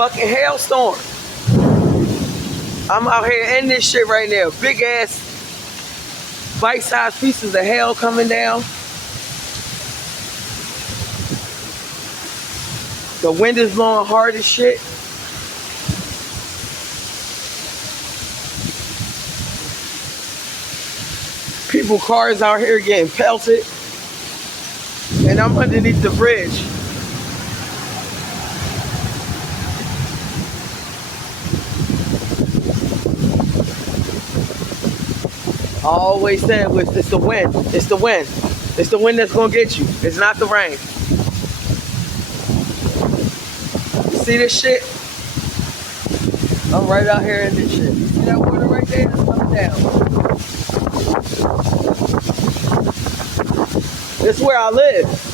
fucking hailstorm. I'm out here in this shit right now. Big ass bite-sized pieces of hail coming down. The wind is blowing hard as shit. People, cars out here getting pelted. And I'm underneath the bridge. I always said it's the wind. It's the wind. It's the wind that's gonna get you. It's not the rain. See this shit? I'm right out here in this shit. See that water right there? It's coming down. This is where I live.